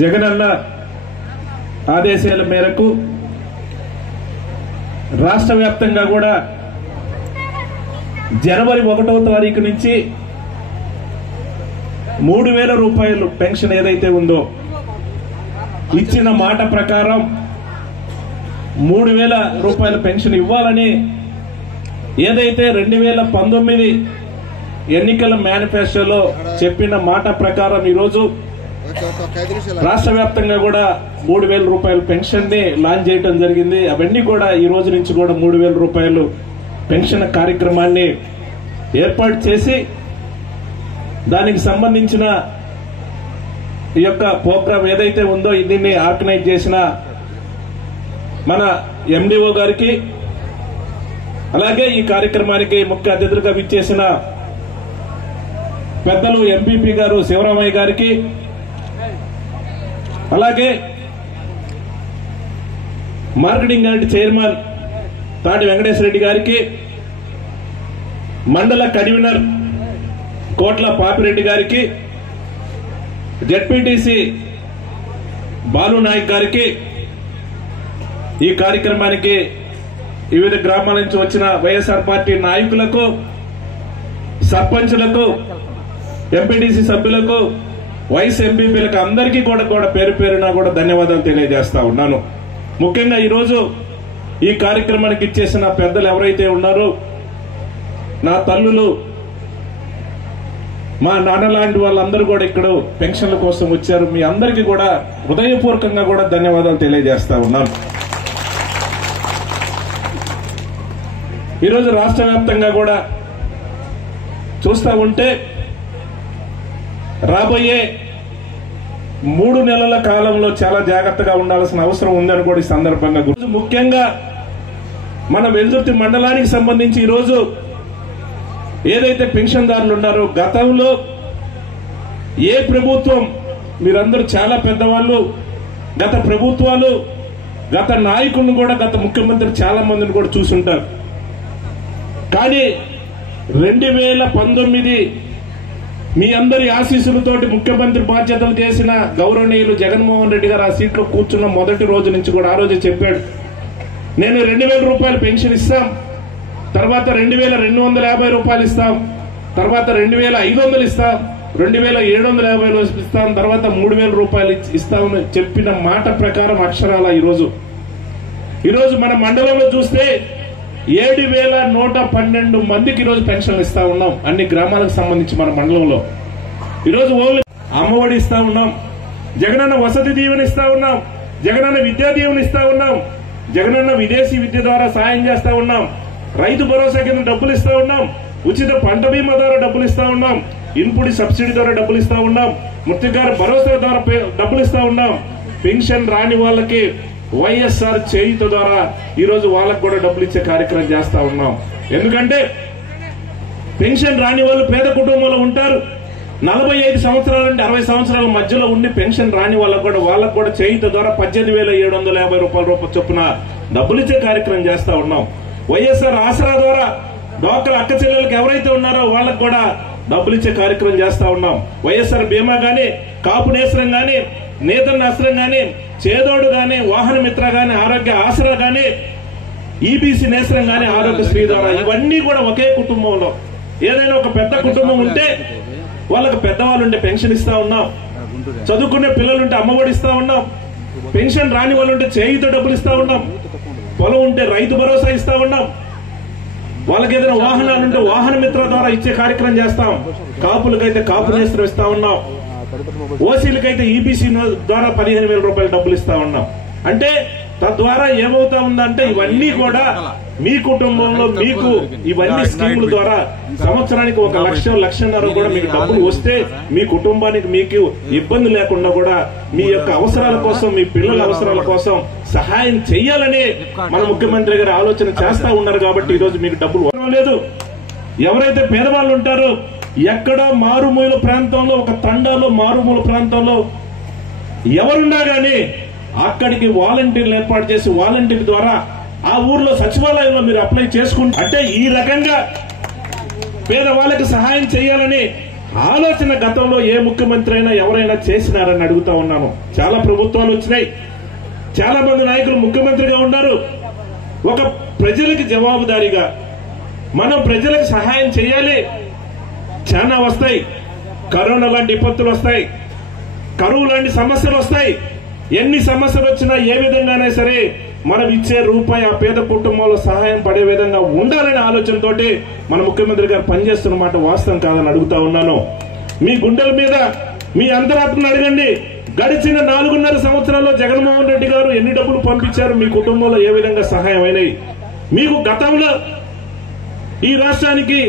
జగనన్న ఆదేశాల మేరకు రాష్ట్ర వ్యాప్తంగా కూడా జనవరి 1వ తారీఖు నుంచి 3000 రూపాయలు పెన్షన్ ఏదైతే ఉందో ఇచ్చిన మాట ప్రకారం 3000 రూపాయల పెన్షన్ ఇవ్వాలని ఏదైతే 2019 ఎన్నికల మేనిఫెస్టోలో చెప్పిన మాట ప్రకారం ఈరోజు రాష్ట్ర వ్యాప్తంగా కూడా 3000 రూపాయల పెన్షన్ ని లాంచ్ చేయడం జరిగింది. అవన్నీ కూడా ఈ రోజు నుంచి కూడా 3000 రూపాయలు పెన్షన్ కార్యక్రమాన్ని ఏర్పాటు చేసి దానికి సంబంధించిన ఈ యొక్క ప్రోగ్రాం ఏదైతే ఉందో దీన్ని ఆర్గనైజ్ చేసిన మన ఎండిఓ గారికి, అలాగే ఈ కార్యక్రమానికి ముఖ్య అతిథులుగా విచ్చేసిన పెద్దలు ఎంపీపీ గారు శివరామయ్య గారికి, అలాగే మార్కెటింగ్ కమిటీ చైర్మన్ తాటి వెంకటేశ్వర రెడ్డి గారికి, మండల కన్వీనర్ కోట్ల పాపిరెడ్డి గారికి, జెడ్పీటీసీ బాలు నాయక్ గారికి, ఈ కార్యక్రమానికి వివిధ గ్రామాల నుంచి వచ్చిన వైఎస్ఆర్ పార్టీ నాయకులకు, సర్పంచులకు, ఎంపీటీసీ సభ్యులకు, వైస్ ఎంపీపీలకు అందరికీ కూడా పేరు పేరున కూడా ధన్యవాదాలు తెలియజేస్తా ఉన్నాను. ముఖ్యంగా ఈరోజు ఈ కార్యక్రమానికి ఇచ్చేసిన పెద్దలు ఎవరైతే ఉన్నారో, నా తల్లులు, మా నాన్న లాంటి వాళ్ళందరూ కూడా ఇక్కడ పెన్షన్ల కోసం వచ్చారు. మీ అందరికీ కూడా హృదయపూర్వకంగా కూడా ధన్యవాదాలు తెలియజేస్తా ఉన్నాను. ఈరోజు రాష్ట్ర వ్యాప్తంగా కూడా చూస్తా ఉంటే రాబోయే 3 నెలల కాలంలో చాలా జాగ్రత్తగా ఉండాల్సిన అవసరం ఉందని కూడా ఈ సందర్భంగా ముఖ్యంగా మన వెల్దుర్తి మండలానికి సంబంధించి ఈరోజు ఏదైతే పెన్షన్దారులు ఉన్నారో, గతంలో ఏ ప్రభుత్వం, మీరందరూ చాలా పెద్దవాళ్ళు, గత ప్రభుత్వాలు, గత నాయకులను కూడా, గత ముఖ్యమంత్రి చాలా మందిని కూడా చూసుంటారు. కానీ 2019 మీ అందరి ఆశీస్సులతోటి ముఖ్యమంత్రి బాధ్యతలు చేసిన గౌరవనీయులు జగన్మోహన్ రెడ్డి గారు ఆ సీట్లో కూర్చున్న మొదటి రోజు నుంచి కూడా ఆ రోజే చెప్పాడు, నేను 2000 రూపాయలు పెన్షన్ ఇస్తాం, తర్వాత 2250 రూపాయలు ఇస్తాం, తర్వాత 2500 ఇస్తాం, 2750 ఇస్తాం, తర్వాత 3000 రూపాయలు ఇస్తామని చెప్పిన మాట ప్రకారం అక్షరాల ఈరోజు మన మండలంలో చూస్తే 7112 మందికి ఈరోజు పెన్షన్లు ఇస్తా ఉన్నాం. అన్ని గ్రామాలకు సంబంధించి మన మండలంలో ఈరోజు ఓన్లీ అమ్మఒడి ఇస్తా ఉన్నాం, జగనన్న వసతి దీవెన ఇస్తా ఉన్నాం, జగనన్న విద్యా దీవెన ఇస్తా ఉన్నాం, జగనన్న విదేశీ విద్య ద్వారా సాయం చేస్తా ఉన్నాం, రైతు భరోసా కింద డబ్బులు ఇస్తా ఉన్నాం, ఉచిత పంట బీమా ద్వారా డబ్బులు ఇస్తా ఉన్నాం, ఇన్పుట్ సబ్సిడీ ద్వారా డబ్బులు ఇస్తా ఉన్నాం, మృతిగార భరోసా ద్వారా డబ్బులు ఇస్తా ఉన్నాం, పెన్షన్ రాని వాళ్ళకి వైఎస్ఆర్ చేయుత ద్వారా ఈరోజు వాళ్ళకు కూడా డబ్బులు ఇచ్చే కార్యక్రమం చేస్తా ఉన్నాం. ఎందుకంటే పెన్షన్ రాని వాళ్ళు పేద కుటుంబంలో ఉంటారు. 45 సంవత్సరాల నుండి 60 సంవత్సరాల మధ్యలో ఉండి పెన్షన్ రాని వాళ్ళకు కూడా చేయుత ద్వారా 18,750 రూపాయల చొప్పున డబ్బులు ఇచ్చే కార్యక్రమం చేస్తా ఉన్నాం. వైఎస్ఆర్ ఆసరా ద్వారా డాక్టర్ అక్క చెల్లెలకు ఎవరైతే ఉన్నారో వాళ్ళకు కూడా డబ్బులు ఇచ్చే కార్యక్రమం చేస్తా ఉన్నాం. వైఎస్ఆర్ బీమా గాని, కాపు నేస్త్రం గాని, నేతన్న ఆశ్రయం గాని, చేదోడు గాని, వాహన మిత్ర గాని, ఆరోగ్య ఆసరా గాని, ఈబీసీ నేస్త్రం గాని, ఆరోగ్యశ్రీ ద్వారా ఇవన్నీ కూడా ఒకే కుటుంబంలో, ఏదైనా ఒక పెద్ద కుటుంబం ఉంటే వాళ్ళకి పెద్దవాళ్ళు ఉంటే పెన్షన్ ఇస్తా ఉన్నాం, చదువుకునే పిల్లలుంటే అమ్మఒడి ఇస్తా ఉన్నాం, పెన్షన్ రాని వాళ్ళు ఉంటే చేయుత డబ్బులు ఇస్తా ఉన్నాం, పొలం ఉంటే రైతు భరోసా ఇస్తా ఉన్నాం, వాళ్ళకి ఏదైనా వాహనాలు ఉంటే వాహన మిత్ర ద్వారా ఇచ్చే కార్యక్రమం చేస్తాం, కాపులకైతే కాపు నేస్త్రం ఇస్తా ఉన్నాం, ఓసీలకైతే ఈబీసీ ద్వారా 15,000 రూపాయలు డబ్బులు ఇస్తా ఉన్నాం. అంటే తద్వారా ఏమవుతా ఉందంటే ఇవన్నీ కూడా మీ కుటుంబంలో మీకు ఇవన్నీ స్కీముల ద్వారా సంవత్సరానికి 1,00,000-1,50,000 కూడా మీకు డబ్బులు వస్తే మీ కుటుంబానికి మీకు ఇబ్బంది లేకుండా కూడా మీ యొక్క అవసరాల కోసం, మీ పిల్లల అవసరాల కోసం సహాయం చెయ్యాలని మన ముఖ్యమంత్రి గారు ఆలోచన చేస్తా ఉన్నారు. కాబట్టి ఈరోజు మీకు డబ్బులు లేదు. ఎవరైతే పేదవాళ్ళు ఉంటారో, ఎక్కడో మారుమూల ప్రాంతంలో, ఒక తండాలో మారుమూల ప్రాంతంలో ఎవరున్నా గానీ అక్కడికి వాలంటీర్లు ఏర్పాటు చేసి వాలంటీర్ ద్వారా ఆ ఊర్లో సచివాలయంలో మీరు అప్లై చేసుకుంటే, అంటే ఈ రకంగా పేదవాళ్ళకి సహాయం చేయాలని ఆలోచన గతంలో ఏ ముఖ్యమంత్రి అయినా ఎవరైనా చేసినారని అడుగుతా ఉన్నాను. చాలా ప్రభుత్వాలు వచ్చినాయి, చాలా మంది నాయకులు ముఖ్యమంత్రిగా ఉన్నారు. ఒక ప్రజలకు జవాబుదారీగా మనం ప్రజలకు సహాయం చేయాలి. చాలా వస్తాయి, కరోనా లాంటి విపత్తులు వస్తాయి, కరువు లాంటి సమస్యలు వస్తాయి. ఎన్ని సమస్యలు వచ్చినా ఏ విధంగానే సరే మనం ఇచ్చే రూపాయి ఆ పేద కుటుంబంలో సహాయం పడే విధంగా ఉండాలనే ఆలోచనతోటి మన ముఖ్యమంత్రి గారు పనిచేస్తున్న మాట వాస్తవం కాదని అడుగుతా ఉన్నాను. మీ గుండెల మీద మీ అంతరాత్మను అడగండి. గడిచిన 4.5 సంవత్సరాల్లో జగన్మోహన్ రెడ్డి గారు ఎన్ని డబ్బులు పంపించారు, మీ కుటుంబంలో ఏ విధంగా సహాయం అయినాయి? మీకు గతంలో ఈ రాష్ట్రానికి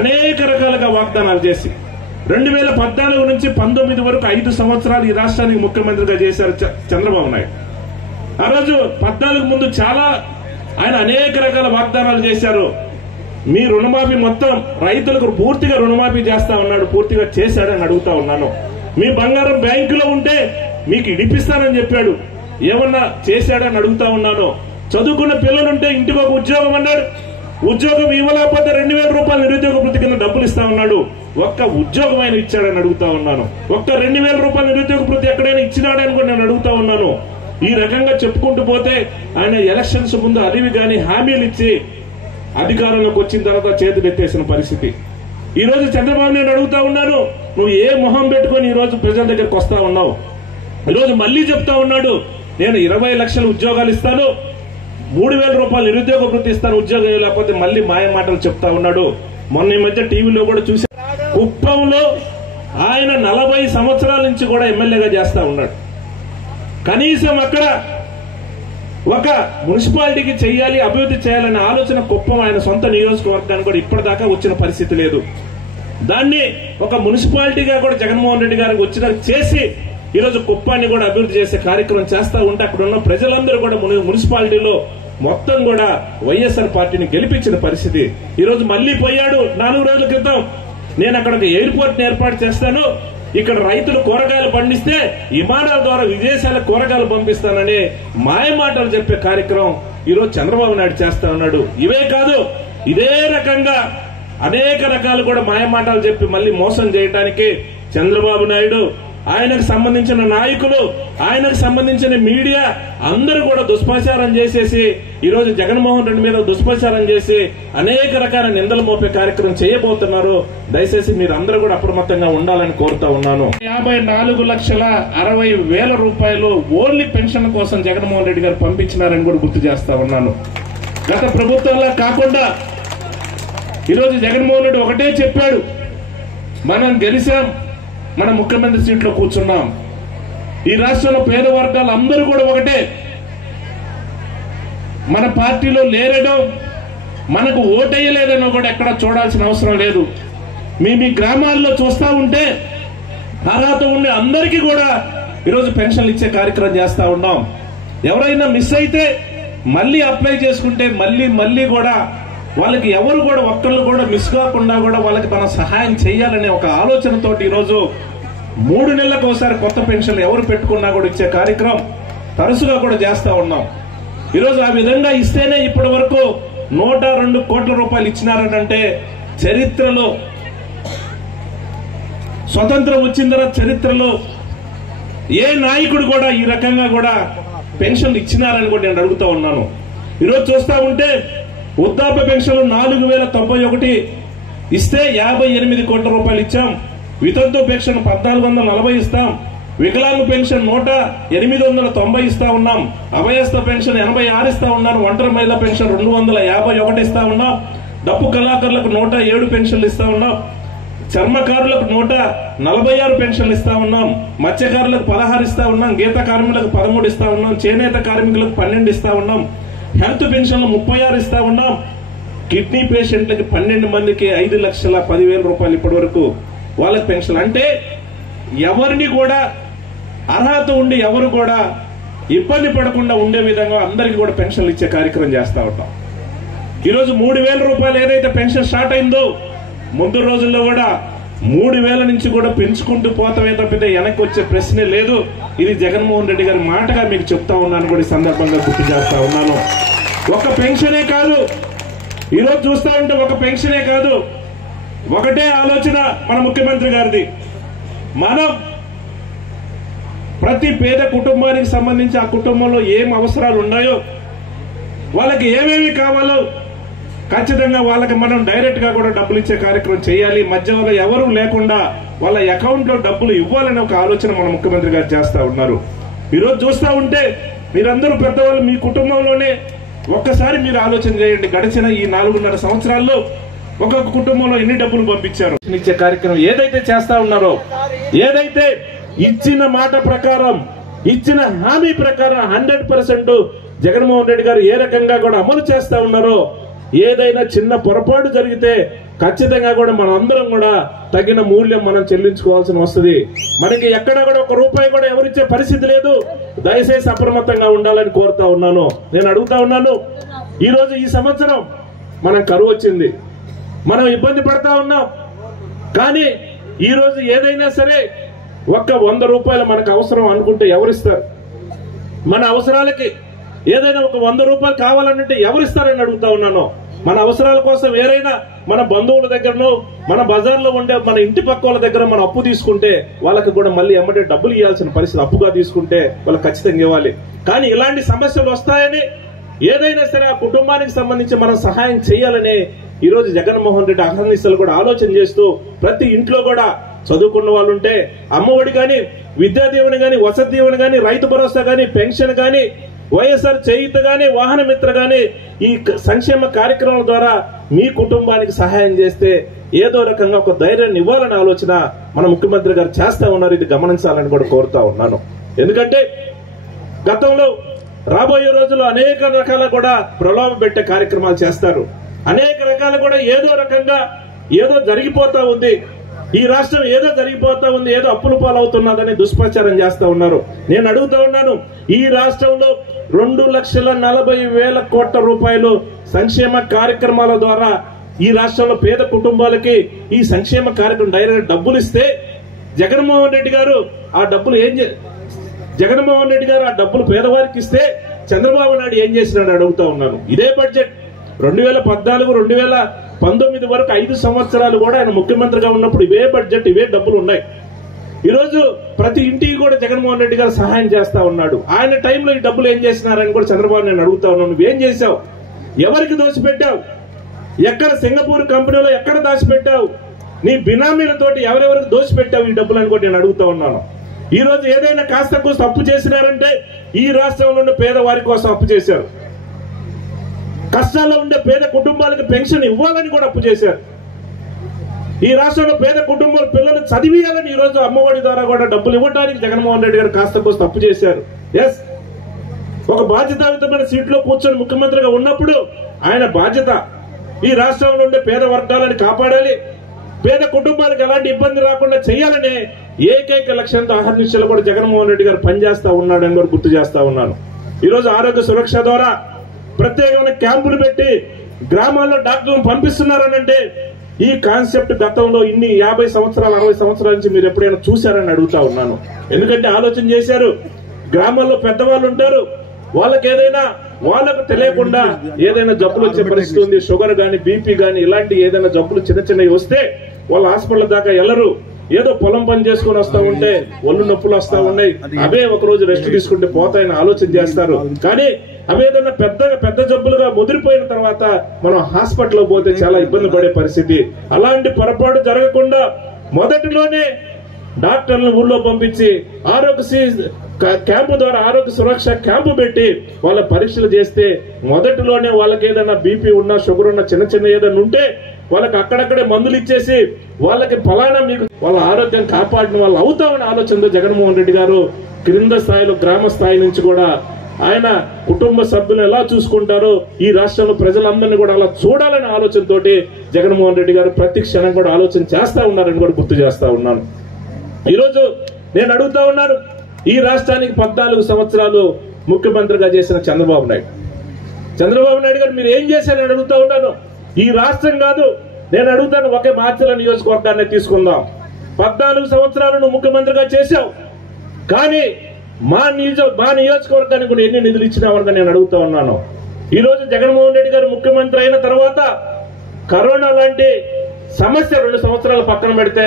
అనేక రకాలుగా వాగ్దానాలు చేసి 2014 నుంచి 19 వరకు 5 సంవత్సరాలు ఈ రాష్ట్రానికి ముఖ్యమంత్రిగా చేశారు చంద్రబాబు నాయుడు. ఆ రోజు 14 ముందు చాలా ఆయన అనేక రకాల వాగ్దానాలు చేశారు. మీ రుణమాఫీ మొత్తం రైతులకు పూర్తిగా రుణమాఫీ చేస్తా ఉన్నాడు, పూర్తిగా చేశాడని అడుగుతా ఉన్నాను. మీ బంగారం బ్యాంకులో ఉంటే మీకు ఇడిపిస్తానని చెప్పాడు, ఏమన్నా చేశాడని అడుగుతా ఉన్నాను. చదువుకున్న పిల్లలుంటే ఇంటికి ఒక ఉద్యోగం అన్నాడు, ఉద్యోగం ఇవ్వలేకపోతే 2000 రూపాయలు నిరుద్యోగ వృత్తి కింద డబ్బులు ఇస్తా ఉన్నాడు. ఒక్క ఉద్యోగం ఆయన ఇచ్చాడని అడుగుతా ఉన్నాను. ఒక్క 2000 రూపాయలు నిరుద్యోగ వృత్తి ఎక్కడైనా ఇచ్చినాడని కూడా నేను అడుగుతా ఉన్నాను. ఈ రకంగా చెప్పుకుంటూ పోతే ఆయన ఎలక్షన్స్ ముందు అదివి గాని హామీలు ఇచ్చి అధికారంలోకి వచ్చిన తర్వాత చేతులు ఎత్తేసిన పరిస్థితి. ఈ రోజు చంద్రబాబు నేను అడుగుతా ఉన్నాను, నువ్వు ఏ మొహం పెట్టుకొని ఈ రోజు ప్రజల దగ్గరకు వస్తా ఉన్నావు? ఈ రోజు మళ్లీ చెప్తా ఉన్నాడు, నేను 20 లక్షల ఉద్యోగాలు ఇస్తాను, 3000 రూపాయలు నిరుద్యోగ వృత్తి ఇస్తాను, ఉద్యోగం లేకపోతే మళ్లీ మాయ మాటలు చెప్తా ఉన్నాడు. మొన్న ఈ మధ్య టీవీలో కూడా చూసి కుప్పంలో ఆయన 40 సంవత్సరాల నుంచి కూడా ఎమ్మెల్యేగా చేస్తా ఉన్నాడు. కనీసం అక్కడ ఒక మున్సిపాలిటీకి చేయాలి, అభివృద్ధి చేయాలనే ఆలోచన కుప్పం ఆయన సొంత నియోజకవర్గానికి కూడా ఇప్పటిదాకా వచ్చిన పరిస్థితి లేదు. దాన్ని ఒక మున్సిపాలిటీగా కూడా జగన్మోహన్ రెడ్డి గారికి వచ్చిన చేసి ఈరోజు కుప్పాన్ని కూడా అభివృద్ధి చేసే కార్యక్రమం చేస్తా ఉంటే అక్కడ ఉన్న ప్రజలందరూ కూడా మున్సిపాలిటీలో మొత్తం కూడా వైఎస్ఆర్ పార్టీని గెలిపించిన పరిస్థితి. ఈ రోజు మళ్లీ పోయాడు. 4 రోజుల క్రితం నేను అక్కడ ఒక ఎయిర్పోర్ట్ ఏర్పాటు చేస్తాను, ఇక్కడ రైతులు కూరగాయలు పండిస్తే విమానాల ద్వారా విదేశాలకు కూరగాయలు పంపిస్తానని మాయమాటలు చెప్పే కార్యక్రమం ఈరోజు చంద్రబాబు నాయుడు చేస్తా ఉన్నాడు. ఇవే కాదు, ఇదే రకంగా అనేక రకాలు కూడా మాయమాటలు చెప్పి మళ్లీ మోసం చేయడానికి చంద్రబాబు నాయుడు, ఆయనకు సంబంధించిన నాయకులు, ఆయనకు సంబంధించిన మీడియా అందరూ కూడా దుష్ప్రచారం చేసేసి ఈరోజు జగన్మోహన్ రెడ్డి మీద దుష్ప్రచారం చేసి అనేక రకాల నిందలు మోపే కార్యక్రమం చేయబోతున్నారు. దయచేసి మీరు అందరూ కూడా అప్రమత్తంగా ఉండాలని కోరుతా ఉన్నాను. 54,60,000 రూపాయలు ఓన్లీ పెన్షన్ కోసం జగన్మోహన్ రెడ్డి గారు పంపించినారని కూడా గుర్తు చేస్తా ఉన్నాను. గత ప్రభుత్వంలో కాకుండా ఈరోజు జగన్మోహన్ రెడ్డి ఒకటే చెప్పాడు, మనం గెలిచాం, మన ముఖ్యమంత్రి సీట్లో కూర్చున్నాం, ఈ రాష్ట్రంలో పేద వర్గాలు అందరూ కూడా ఒకటే, మన పార్టీలో లేరనో మనకు ఓటేయలేదనో కూడా ఎక్కడ చూడాల్సిన అవసరం లేదు. మీ గ్రామాల్లో చూస్తా ఉంటే అర్హత ఉండే అందరికీ కూడా ఈరోజు పెన్షన్లు ఇచ్చే కార్యక్రమం చేస్తా ఉన్నాం. ఎవరైనా మిస్ అయితే మళ్లీ అప్లై చేసుకుంటే మళ్లీ కూడా వాళ్ళకి ఎవరు కూడా ఒక్కళ్ళు కూడా మిస్ కాకుండా కూడా వాళ్ళకి మనం సహాయం చేయాలనే ఒక ఆలోచనతోటి ఈరోజు 3 నెలలకు ఒకసారి కొత్త పెన్షన్లు ఎవరు పెట్టుకున్నా కూడా ఇచ్చే కార్యక్రమం తరచుగా కూడా చేస్తా ఉన్నాం. ఈరోజు ఆ విధంగా ఇస్తేనే ఇప్పటి వరకు 102 కోట్ల రూపాయలు ఇచ్చినారంటే చరిత్రలో, స్వతంత్రం వచ్చిన తర్వాత చరిత్రలో ఏ నాయకుడు కూడా ఈ రకంగా కూడా పెన్షన్లు ఇచ్చినారని కూడా నేను అడుగుతా ఉన్నాను. ఈరోజు చూస్తా ఉంటే వృద్ధాప్య పెన్షన్లు 4,091 ఇస్తే 58 కోట్ల రూపాయలు ఇచ్చాం. వితంతు పెన్షన్ 1,440 ఇస్తాం. వికలాంగ పెన్షన్ 890 ఇస్తా ఉన్నాం. అభయస్థ పెన్షన్ 86 ఇస్తా ఉన్నాను. ఒంటరి మహిళా పెన్షన్ 251 ఇస్తా ఉన్నాం. డప్పు కళాకారులకు 107 పెన్షన్లు ఇస్తా ఉన్నాం. చర్మకారులకు 146 పెన్షన్లు ఇస్తా ఉన్నాం. మత్స్యకారులకు 16 ఇస్తా ఉన్నాం. గీత కార్మికులకు 13 ఇస్తా ఉన్నాం. చేనేత కార్మికులకు 12 ఇస్తా ఉన్నాం. హెల్త్ పెన్షన్లు 36 ఇస్తా ఉన్నాం. కిడ్నీ పేషెంట్లకి 12 మందికి 5,10,000 రూపాయలు ఇప్పటి వరకు వాళ్ళకి పెన్షన్. అంటే ఎవరిని కూడా అర్హత ఉండి ఎవరు కూడా ఇబ్బంది పడకుండా ఉండే విధంగా అందరికీ కూడా పెన్షన్లు ఇచ్చే కార్యక్రమం చేస్తా ఉంటాం. ఈరోజు 3,000 రూపాయలు ఏదైతే పెన్షన్ స్టార్ట్ అయిందో ముందు రోజుల్లో కూడా 3,000 నుంచి కూడా పెంచుకుంటూ పోతామే తప్పితే వెనక్కి వచ్చే ప్రశ్నే లేదు. ఇది జగన్మోహన్ రెడ్డి గారి మాటగా మీకు చెప్తా ఉన్నాను కూడా ఈ సందర్భంగా గుర్తు చేస్తా ఉన్నాను. ఒక పెన్షనే కాదు, ఈరోజు చూస్తా ఉంటే ఒక పెన్షనే కాదు, ఒకటే ఆలోచన మన ముఖ్యమంత్రి గారిది, మనం ప్రతి పేద కుటుంబానికి సంబంధించి ఆ కుటుంబంలో ఏం అవసరాలు ఉన్నాయో, వాళ్ళకి ఏమేమి కావాలో ఖచ్చితంగా వాళ్ళకి మనం డైరెక్ట్ గా కూడా డబ్బులు ఇచ్చే కార్యక్రమం చేయాలి. మధ్యలో ఎవరు లేకుండా వాళ్ళ అకౌంట్ లో డబ్బులు ఇవ్వాలనే ఒక ఆలోచన మన ముఖ్యమంత్రి గారు చేస్తా ఉన్నారు. ఈరోజు చూస్తా ఉంటే మీరందరూ పెద్దవాళ్ళు మీ కుటుంబంలోనే ఒక్కసారి మీరు ఆలోచన చేయండి. గడిచిన ఈ 4.5 సంవత్సరాల్లో ఒక్కొక్క కుటుంబంలో ఎన్ని డబ్బులు పంపించారు. ఇచ్చే కార్యక్రమం ఏదైతే చేస్తా ఉన్నారో, ఏదైతే ఇచ్చిన మాట ప్రకారం, ఇచ్చిన హామీ ప్రకారం 100% జగన్మోహన్ రెడ్డి గారు ఏ రకంగా కూడా అమలు చేస్తా ఉన్నారో, ఏదైనా చిన్న పొరపాటు జరిగితే ఖచ్చితంగా కూడా మనం అందరం కూడా తగిన మూల్యం మనం చెల్లించుకోవాల్సిన వస్తుంది. మనకి ఎక్కడ కూడా ఒక రూపాయి కూడా ఎవరిచ్చే పరిస్థితి లేదు. దయచేసి అప్రమత్తంగా ఉండాలని కోరుతా ఉన్నాను. నేను అడుగుతా ఉన్నాను, ఈ రోజు ఈ సంవత్సరం మనం కరువు వచ్చింది, మనం ఇబ్బంది పడతా ఉన్నాం. కానీ ఈ రోజు ఏదైనా సరే ఒక్క 100 రూపాయలు మనకు అవసరం అనుకుంటే ఎవరిస్తారు? మన అవసరాలకి ఏదైనా ఒక 100 రూపాయలు కావాలంటే ఎవరిస్తారని అడుగుతా ఉన్నాను. మన అవసరాల కోసం ఏదైనా మన బంధువుల దగ్గరనో, మన బజార్లో ఉండే మన ఇంటి పక్క వాళ్ళ దగ్గర మనం అప్పు తీసుకుంటే వాళ్ళకి కూడా మళ్ళీ ఎమ్మటే డబ్బులు ఇవ్వాల్సిన పరిస్థితి. అప్పుగా తీసుకుంటే వాళ్ళకి ఖచ్చితంగా ఇవ్వాలి. కానీ ఇలాంటి సమస్యలు వస్తాయని ఏదైనా సరే ఆ కుటుంబానికి సంబంధించి మనం సహాయం చేయాలని ఈ రోజు జగన్మోహన్ రెడ్డి అహర్నిశలు కూడా ఆలోచన చేస్తూ ప్రతి ఇంట్లో కూడా చదువుకున్న వాళ్ళు ఉంటే అమ్మఒడి కానీ, విద్యా దీవెన కానీ, వసతి దీవెన కానీ, రైతు భరోసా కానీ, పెన్షన్ కానీ, వైఎస్ఆర్ చేయూత గాని, వాహన మిత్ర గాని, ఈ సంక్షేమ కార్యక్రమాల ద్వారా మీ కుటుంబానికి సహాయం చేస్తే ఏదో రకంగా ఒక ధైర్యాన్ని ఇవ్వాలనే ఆలోచన మన ముఖ్యమంత్రి గారు చేస్తా ఉన్నారు. ఇది గమనించాలని కూడా కోరుతా ఉన్నాను. ఎందుకంటే గతంలో రాబోయే రోజుల్లో అనేక రకాల కూడా ప్రలోభ పెట్టే కార్యక్రమాలు చేస్తారు. అనేక రకాల కూడా ఏదో రకంగా ఏదో జరిగిపోతా ఉంది, ఈ రాష్ట్రం ఏదో జరిగిపోతా ఉంది, ఏదో అప్పుల పాలవుతున్నదని దుష్ప్రచారం చేస్తా ఉన్నారు. నేను అడుగుతా ఉన్నాను, ఈ రాష్ట్రంలో 2,40,000 కోట్ల రూపాయలు సంక్షేమ కార్యక్రమాల ద్వారా ఈ రాష్ట్రంలో పేద కుటుంబాలకి ఈ సంక్షేమ కార్యక్రమం డైరెక్ట్ డబ్బులు ఇస్తే జగన్మోహన్ రెడ్డి గారు ఆ డబ్బులు జగన్మోహన్ రెడ్డి గారు ఆ డబ్బులు పేదవారికి ఇస్తే చంద్రబాబు నాయుడు ఏం చేసినాడు అడుగుతా ఉన్నాను. ఇదే బడ్జెట్ 2014, 2019 వరకు 5 సంవత్సరాలు కూడా ఆయన ముఖ్యమంత్రిగా ఉన్నప్పుడు ఇవే బడ్జెట్, ఇవే డబ్బులు ఉన్నాయి. ఈరోజు ప్రతి ఇంటికి కూడా జగన్మోహన్ రెడ్డి గారు సహాయం చేస్తా ఉన్నాడు. ఆయన టైంలో ఈ డబ్బులు ఏం చేసినారని కూడా చంద్రబాబు నేను అడుగుతా ఉన్నాను. నువ్వేం చేశావు? ఎవరికి దోచిపెట్టావు? ఎక్కడ సింగపూర్ కంపెనీలో ఎక్కడ దాచిపెట్టావు? నీ బినామీలతోటి ఎవరెవరికి దోచిపెట్టావు ఈ డబ్బులు అని కూడా నేను అడుగుతా ఉన్నాను. ఈ రోజు ఏదైనా కాస్త కూస్త అప్పు చేసినారంటే ఈ రాష్ట్రంలో ఉన్న పేదవారి కోసం అప్పు చేశారు. కష్టాల్లో ఉండే పేద కుటుంబాలకు పెన్షన్ ఇవ్వాలని కూడా అప్పు చేశారు. ఈ రాష్ట్రంలో పేద కుటుంబాల పిల్లలు చదివియాలని ఈ రోజు అమ్మఒడి ద్వారా కూడా డబ్బులు ఇవ్వడానికి జగన్మోహన్ రెడ్డి గారు కాస్త కోస్త అప్పు చేశారు. ఎస్, ఒక బాధ్యతాయుతమైన సీట్లో కూర్చొని ముఖ్యమంత్రిగా ఉన్నప్పుడు ఆయన బాధ్యత ఈ రాష్ట్రంలో ఉండే పేద వర్గాలను కాపాడాలి, పేద కుటుంబాలకు ఎలాంటి ఇబ్బంది రాకుండా చేయాలనే ఏకైక లక్ష్యంతో అహర్నిశలు కూడా జగన్మోహన్ రెడ్డి గారు పనిచేస్తా ఉన్నాడని కూడా గుర్తు చేస్తా ఉన్నాను. ఈరోజు ఆరోగ్య సురక్ష ద్వారా ప్రత్యేకమైన క్యాంపులు పెట్టి గ్రామాల్లో డాక్టర్లను పంపిస్తున్నారనంటే ఈ కాన్సెప్ట్ గతంలో ఇన్ని 50 సంవత్సరాలు 60 సంవత్సరాల నుంచి మీరు ఎప్పుడైనా చూశారని అడుగుతా ఉన్నాను. ఎందుకంటే ఆలోచన చేశారు, గ్రామాల్లో పెద్దవాళ్ళు ఉంటారు, వాళ్ళకి ఏదైనా వాళ్ళకు తెలియకుండా ఏదైనా జబ్బులు వచ్చే పరిస్థితి ఉంది, షుగర్ గాని, బీపీ గాని, ఇలాంటి ఏదైనా జబ్బులు చిన్న చిన్నవి వస్తే వాళ్ళ హాస్పిటల్ దాకా వెళ్ళరు. ఏదో పొలం పని చేసుకుని వస్తా ఉంటే ఒళ్ళు నొప్పులు వస్తా ఉన్నాయి, అవే ఒక రోజు రెస్ట్ తీసుకుంటే పోతాయని ఆలోచన చేస్తారు. కానీ అవేదన్నా పెద్ద జబ్బులుగా ముదిరిపోయిన తర్వాత మనం హాస్పిటల్ పోతే చాలా ఇబ్బంది పడే పరిస్థితి. అలాంటి పొరపాటు జరగకుండా మొదటిలోనే డాక్టర్లను ఊళ్ళో పంపించి ఆరోగ్యశ్రీ క్యాంపు ద్వారా ఆరోగ్య సురక్ష క్యాంపు పెట్టి వాళ్ళ పరీక్షలు చేస్తే మొదటిలోనే వాళ్ళకి ఏదైనా బీపీ ఉన్నా, షుగర్ ఉన్నా, చిన్న ఏదైనా ఉంటే వాళ్ళకి అక్కడక్కడే మందులు ఇచ్చేసి వాళ్ళకి ఫలానా మీకు వాళ్ళ ఆరోగ్యం కాపాడిన వాళ్ళు అవుతామని ఆలోచనతో జగన్మోహన్ రెడ్డి గారు క్రింద స్థాయిలో గ్రామ స్థాయి నుంచి కూడా ఆయన కుటుంబ సభ్యులు ఎలా చూసుకుంటారో ఈ రాష్ట్రంలో ప్రజలందరినీ కూడా అలా చూడాలనే ఆలోచనతోటి జగన్మోహన్ రెడ్డి గారు ప్రతి క్షణం కూడా ఆలోచన చేస్తా ఉన్నారని కూడా గుర్తు చేస్తా ఉన్నాను. ఈరోజు నేను అడుగుతా ఉన్నాను, ఈ రాష్ట్రానికి 14 సంవత్సరాలు ముఖ్యమంత్రిగా చేసిన చంద్రబాబు నాయుడు గారు మీరు ఏం చేశారని అడుగుతా ఉన్నాను. ఈ రాష్ట్రం కాదు, నేను అడుగుతాను, ఒకే మార్చల నియోజకవర్గాన్ని తీసుకుందాం. 14 సంవత్సరాలు నువ్వు ముఖ్యమంత్రిగా చేశావు, కానీ మా నియోజకవర్గానికి కూడా ఎన్ని నిధులు ఇచ్చినావని నేను అడుగుతా ఉన్నాను. ఈ రోజు జగన్మోహన్ రెడ్డి గారు ముఖ్యమంత్రి అయిన తర్వాత కరోనా లాంటి సమస్య 2 సంవత్సరాల పక్కన పెడితే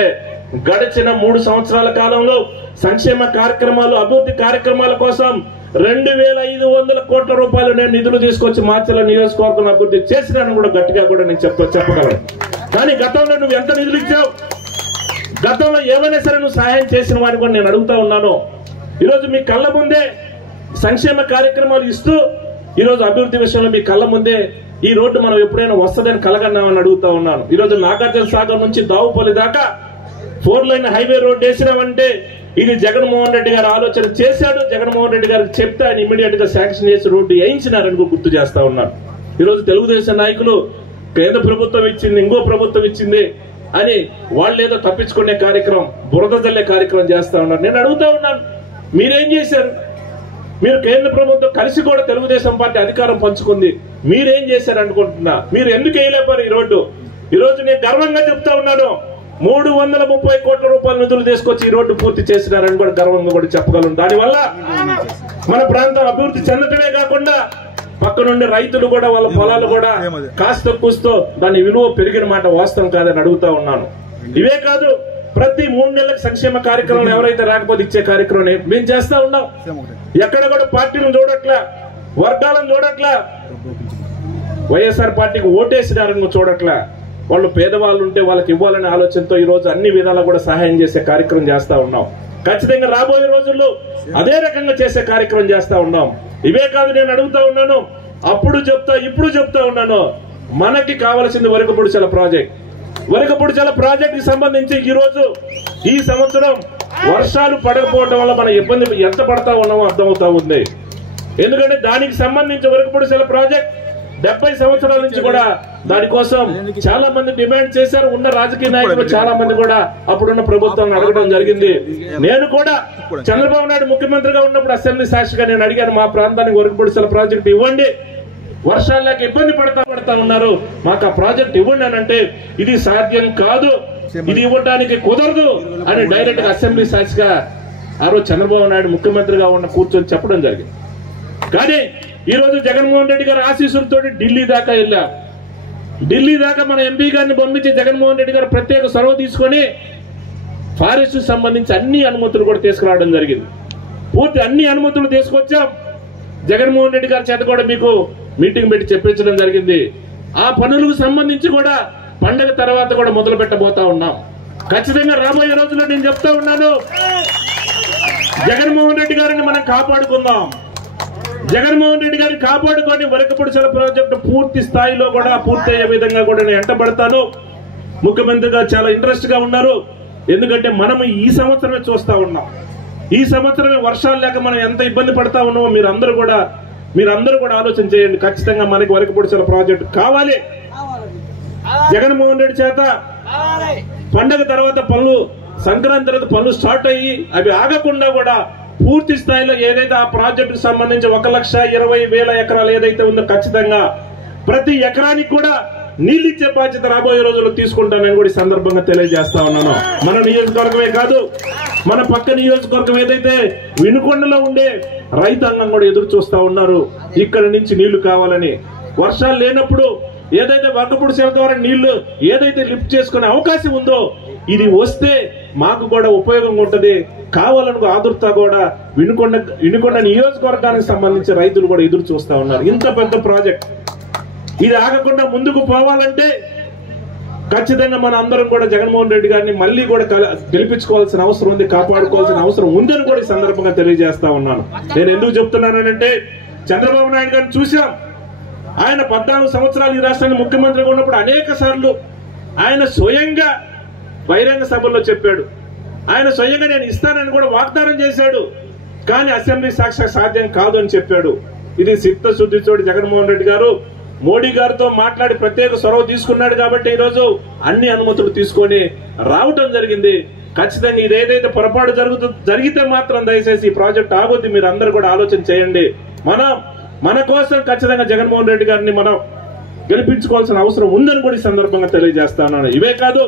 గడిచిన 3 సంవత్సరాల కాలంలో సంక్షేమ కార్యక్రమాలు, అభివృద్ధి కార్యక్రమాల కోసం 2500 కోట్ల రూపాయలు నేను నిధులు తీసుకొచ్చి మాచర్ల నియోజకవర్గం అభివృద్ధి చేసినాను కూడా గట్టిగా కూడా నేను చెప్పగలను. కానీ గతంలో నువ్వు ఎంత నిధులు ఇచ్చావు, గతంలో ఏమైనా సరే నువ్వు సహాయం చేసిన వాడిని కూడా నేను అడుగుతా ఉన్నాను. ఈరోజు మీ కళ్ళ ముందే సంక్షేమ కార్యక్రమాలు ఇస్తూ ఈరోజు అభివృద్ధి విషయంలో మీ కళ్ళ ముందే ఈ రోడ్డు మనం ఎప్పుడైనా వస్తుందని కలగన్నామని అడుగుతా ఉన్నాను. ఈరోజు నాగార్జున సాగర్ నుంచి దావుపల్లి దాకా 4 లైన్ హైవే రోడ్డు వేసినామంటే ఇది జగన్మోహన్ రెడ్డి గారు ఆలోచన చేశాడు. జగన్మోహన్ రెడ్డి గారికి చెప్తే ఆయన ఇమీడియట్ గా శాంక్షన్ చేసి రోడ్డు వేయించినారని గుర్తు చేస్తా ఉన్నాను. ఈరోజు తెలుగుదేశం నాయకులు కేంద్ర ప్రభుత్వం ఇచ్చింది, ఇంకో ప్రభుత్వం ఇచ్చింది అని వాళ్ళు ఏదో తప్పించుకునే కార్యక్రమం, బురద జల్లే కార్యక్రమం చేస్తా ఉన్నారు. నేను అడుగుతా ఉన్నాను, మీరేం చేశారు? మీరు కేంద్ర ప్రభుత్వం కలిసి కూడా తెలుగుదేశం పార్టీ అధికారం పంచుకుంది, మీరేం చేశారు అనుకుంటున్నా? మీరు ఎందుకు వేయలేపారు ఈ రోడ్డు? ఈ రోజు నేను గర్వంగా చెప్తా ఉన్నాను, 330 కోట్ల రూపాయల నిధులు తీసుకొచ్చి ఈ రోడ్డు పూర్తి చేసినారని కూడా గర్వంగా కూడా చెప్పగలను. దానివల్ల మన ప్రాంతం అభివృద్ధి చెందటమే కాకుండా పక్కనుండే రైతులు కూడా వాళ్ళ పొలాలు కూడా కాస్త కూస్తో దాని విలువ పెరిగిన మాట వాస్తవం కాదని అడుగుతా ఉన్నాను. ఇవే కాదు, ప్రతి 3 నెలలకు సంక్షేమ కార్యక్రమాలు ఎవరైతే రాకపోతే ఇచ్చే కార్యక్రమం మేము చేస్తా ఉన్నాం. ఎక్కడ కూడా పార్టీలను చూడట్లా, వర్గాలను చూడట్లా, వైఎస్ఆర్ పార్టీకి ఓటేసినారని చూడట్లా. వాళ్ళు పేదవాళ్ళు ఉంటే వాళ్ళకి ఇవ్వాలనే ఆలోచనతో ఈ రోజు అన్ని విధాలా కూడా సహాయం చేసే కార్యక్రమం చేస్తా ఉన్నాం. ఖచ్చితంగా రాబోయే రోజుల్లో అదే రకంగా చేసే కార్యక్రమం చేస్తా ఉన్నాం. ఇవే కాదు, నేను అడుగుతా ఉన్నాను, అప్పుడు చెప్తా ఇప్పుడు చెప్తా ఉన్నాను, మనకి కావాల్సింది వరకపుడిచల ప్రాజెక్ట్. వరకపుడిచల ప్రాజెక్ట్ కి సంబంధించి ఈ రోజు ఈ సంవత్సరం వర్షాలు పడకపోవడం వల్ల మన ఇబ్బంది ఎంత పడతా ఉన్నామో అర్థమవుతా ఉంది. ఎందుకంటే దానికి సంబంధించి వరకపుడిచల ప్రాజెక్ట్ 70 సంవత్సరాల నుంచి కూడా దానికోసం చాలా మంది డిమాండ్ చేశారు. ఉన్న రాజకీయ నాయకులు చాలా మంది కూడా అప్పుడున్న ప్రభుత్వం అడగడం జరిగింది. నేను కూడా చంద్రబాబు నాయుడు ముఖ్యమంత్రిగా ఉన్నప్పుడు అసెంబ్లీ సాక్షిగా నేను అడిగాను, మా ప్రాంతానికి వరకపుడిచల ప్రాజెక్ట్ ఇవ్వండి, వర్షాలు లేక ఇబ్బంది పడతా ఉన్నారు, మాకు ఆ ప్రాజెక్ట్ ఇవ్వండి అని అంటే ఇది సాధ్యం కాదు, ఇది ఇవ్వడానికి కుదరదు అని డైరెక్ట్ గా అసెంబ్లీ సాక్షిగా ఆ రోజు చంద్రబాబు నాయుడు ముఖ్యమంత్రిగా ఉన్న కూర్చొని చెప్పడం జరిగింది. కానీ ఈ రోజు జగన్మోహన్ రెడ్డి గారు ఆశీస్సులతో ఢిల్లీ దాకా వెళ్ళా. ఢిల్లీ దాకా మన ఎంపీ గారిని పంపించి జగన్మోహన్ రెడ్డి గారు ప్రత్యేక చొరవ తీసుకొని ఫారెస్ట్ సంబంధించి అన్ని అనుమతులు కూడా తీసుకురావడం జరిగింది. పూర్తి అన్ని అనుమతులు తీసుకొచ్చాం. జగన్మోహన్ రెడ్డి గారి చేత కూడా మీకు మీటింగ్ పెట్టి చెప్పించడం జరిగింది. ఆ పనులకు సంబంధించి కూడా పండగ తర్వాత కూడా మొదలు పెట్టబోతా ఉన్నాం. ఖచ్చితంగా రాబోయే రోజుల్లో నేను చెప్తా ఉన్నాను, జగన్మోహన్ రెడ్డి గారిని మనం కాపాడుకుందాం. జగన్మోహన్ రెడ్డి గారిని కాపాడుకొని వరకపుడిచల ప్రాజెక్టు పూర్తి స్థాయిలో కూడా పూర్తయ్యే విధంగా కూడా నేను ఎంటబడతాను. ముఖ్యమంత్రిగా చాలా ఇంట్రెస్ట్ గా ఉన్నారు. ఎందుకంటే మనం ఈ సంవత్సరమే చూస్తా ఉన్నాం, ఈ సంవత్సరమే వర్షాలు లేక మనం ఎంత ఇబ్బంది పడతా ఉన్నామో మీరందరూ కూడా ఆలోచన చేయండి. ఖచ్చితంగా మనకి వరకపుడిచల ప్రాజెక్టు కావాలి. జగన్మోహన్ రెడ్డి చేత పండగ తర్వాత పనులు, సంక్రాంతి తర్వాత పనులు స్టార్ట్ అయ్యి అవి ఆగకుండా కూడా పూర్తి స్థాయిలో ఏదైతే ఆ ప్రాజెక్టుకు సంబంధించి 1,20,000 ఎకరాలు ఏదైతే ఉందో ఖచ్చితంగా ప్రతి ఎకరానికి కూడా నీళ్ళు ఇచ్చే బాధ్యత రాబోయే రోజుల్లో తీసుకుంటానని కూడా ఈ సందర్భంగా తెలియజేస్తా ఉన్నాను. మన నియోజకవర్గమే కాదు, మన పక్క నియోజకవర్గం ఏదైతే వినుకొండలో ఉండే రైతాంగం కూడా ఎదురు చూస్తా ఉన్నారు ఇక్కడ నుంచి నీళ్లు కావాలని. వర్షాలు లేనప్పుడు ఏదైతే వరకపుడిచల ద్వారా నీళ్లు ఏదైతే లిఫ్ట్ చేసుకునే అవకాశం ఉందో ఇది వస్తే మాకు కూడా ఉపయోగం ఉంటది. కావాలనుకో ఆదుర్తా కూడా వినుకొండ నియోజకవర్గానికి సంబంధించి రైతులు కూడా ఎదురు చూస్తా ఉన్నారు. ఇంత పెద్ద ప్రాజెక్ట్ ఇది ఆగకుండా ముందుకు పోవాలంటే ఖచ్చితంగా మన అందరం కూడా జగన్మోహన్ రెడ్డి గారిని మళ్ళీ కూడా గెలిపించుకోవాల్సిన అవసరం ఉంది, కాపాడుకోవాల్సిన అవసరం ఉందని కూడా ఈ సందర్భంగా తెలియజేస్తా ఉన్నాను. నేను ఎందుకు చెప్తున్నానంటే చంద్రబాబు నాయుడు గారిని చూసాం. ఆయన 14 సంవత్సరాలు ఈ రాష్ట్రానికి ముఖ్యమంత్రిగా ఉన్నప్పుడు అనేక సార్లు ఆయన స్వయంగా బహిరంగ సభల్లో చెప్పాడు. ఆయన స్వయంగా నేను ఇస్తానని కూడా వాగ్దానం చేశాడు. కానీ అసెంబ్లీ సాక్షి సాధ్యం కాదు అని చెప్పాడు. ఇది చిత్తశుద్ధితోటి జగన్మోహన్ రెడ్డి గారు మోడీ గారితో మాట్లాడి ప్రత్యేక చొరవ తీసుకున్నాడు కాబట్టి ఈ రోజు అన్ని అనుమతులు తీసుకొని రావటం జరిగింది. ఖచ్చితంగా ఇది ఏదైతే పొరపాటు జరిగితే మాత్రం దయచేసి ఈ ప్రాజెక్ట్ ఆగొద్ది. మీరు అందరూ కూడా ఆలోచన చేయండి. మన కోసం ఖచ్చితంగా జగన్మోహన్ రెడ్డి గారిని మనం గెలిపించుకోవాల్సిన అవసరం ఉందని కూడా ఈ సందర్భంగా తెలియజేస్తాను. ఇవే కాదు,